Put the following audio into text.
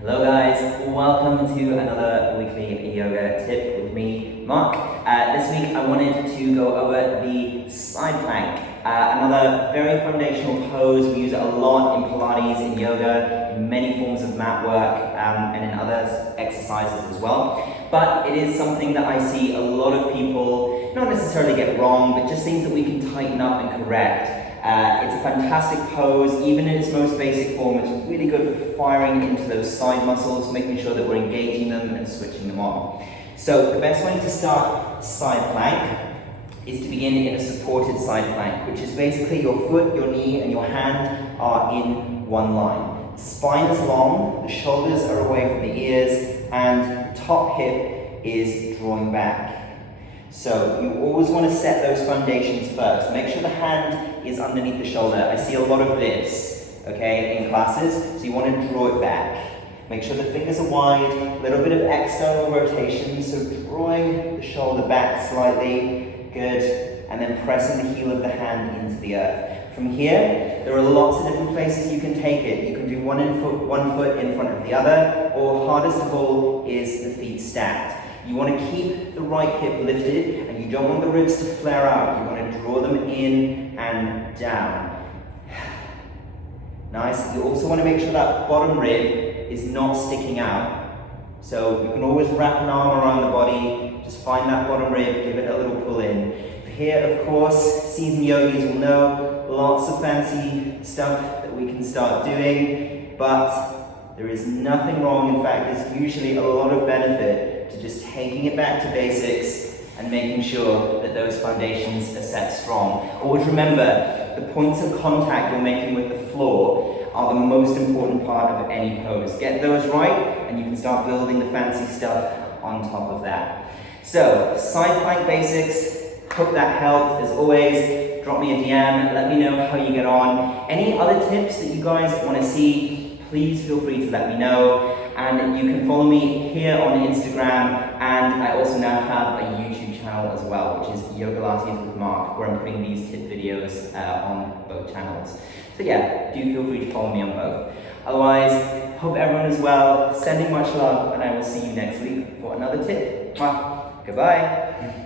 Hello guys, welcome to another weekly yoga tip with me, Mark. This week I wanted to go over the side plank, another very foundational pose. We use it a lot in Pilates, in yoga, in many forms of mat work, and in other exercises as well. But it is something that I see a lot of people not necessarily get wrong, but just things that we can tighten up and correct. It's a fantastic pose, even in its most basic form. It's really good for firing into those side muscles, making sure that we're engaging them and switching them on. So the best way to start side plank is to begin in a supported side plank, which is basically your foot, your knee, and your hand are in one line. Spine is long, the shoulders are away from the ears, and the top hip is drawing back. So you always want to set those foundations first. Make sure the hand is underneath the shoulder. I see a lot of this, okay, in classes, so you want to draw it back. Make sure the fingers are wide, a little bit of external rotation, so drawing the shoulder back slightly, good, and then pressing the heel of the hand into the earth. From here, there are lots of different places you can take it. You can do one foot in front of the other, or hardest of all is the feet stacked. You want to keep the right hip lifted, and you don't want the ribs to flare out. You want to draw them in and down. Nice. You also want to make sure that bottom rib is not sticking out. So you can always wrap an arm around the body, just find that bottom rib, give it a little pull in. Here, of course, seasoned yogis will know lots of fancy stuff that we can start doing, but there is nothing wrong. In fact, there's usually a lot of benefit to just taking it back to basics and making sure that those foundations are set strong. Always remember, the points of contact you're making with the floor are the most important part of any pose. Get those right, and you can start building the fancy stuff on top of that. So, side plank basics. Hope that helped. As always, drop me a DM, let me know how you get on. Any other tips that you guys want to see, please feel free to let me know. And you can follow me here on Instagram, and I also now have a YouTube channel as well, which is Yogalates with Mark, where I'm putting these tip videos on both channels. So yeah, do feel free to follow me on both. Otherwise, hope everyone is well, sending much love, and I will see you next week for another tip. Goodbye.